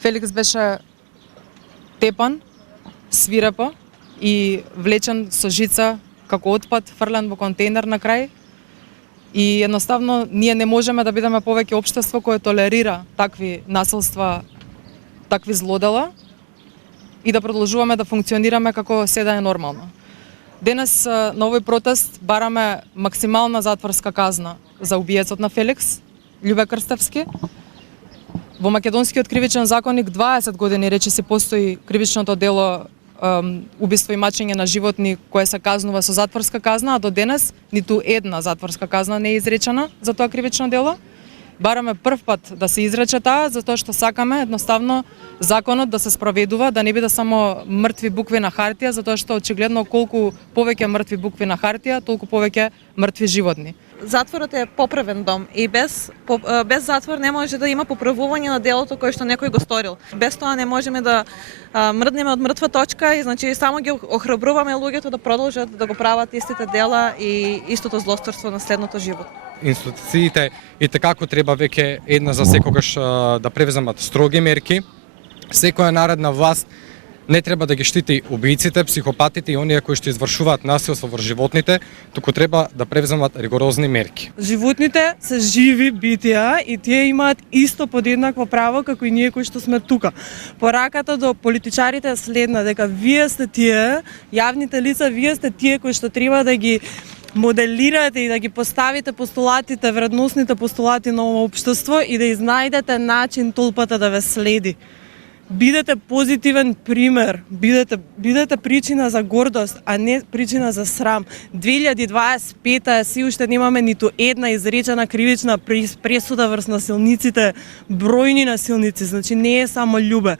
Феликс беше тепан, свирепо и влечен со жица како отпад, фрлен во контейнер на крај. И едноставно ние не можеме да бидеме повеќе општество кое толерира такви насилства, такви злодела и да продолжуваме да функционираме како се да е нормално. Денес на овој протест бараме максимална затворска казна за убиецот на Феликс, Љубе Крстевски. Во македонскиот кривичен законник 20 години речиси постои кривичното дело убиство и мачење на животни кое се казнува со затворска казна, а до денес ниту една затворска казна не е изречена за тоа кривично дело. Бараме прв пат да се изрече таа, затоа што сакаме едноставно законот да се спроведува, да не биде само мртви букви на хартија, затоа што очигледно колку повеќе мртви букви на хартија, толку повеќе мртви животни. Затворот е поправен дом и без затвор не може да има поправување на делото кое што некој го сторил. Без тоа не можеме да мрднеме од мртва точка и значи само ги охрабруваме луѓето да продолжат да го прават истите дела и истото злосторство на следното живот. Институциите и како треба веќе една за секогаш да превземат строги мерки. Секоја наредна власт не треба да ги штити убииците, психопатите и оние кои што извршуваат насилство врз животните, туку треба да превземат ригорозни мерки. Животните се живи битија и тие имаат исто подеднакво право како и ние кои што сме тука. Пораката до политичарите е следна, дека вие сте тие, јавните лица, вие сте тие кои што треба да ги моделирате и да ги поставите постулатите, вредносните постулати на ово општество и да изнајдете начин толпата да ве следи. Бидете позитивен пример, бидете причина за гордост, а не причина за срам. 2025 си уште немаме ниту една изречена кривична пресуда врз насилниците, бројни насилници, значи не е само Љубе.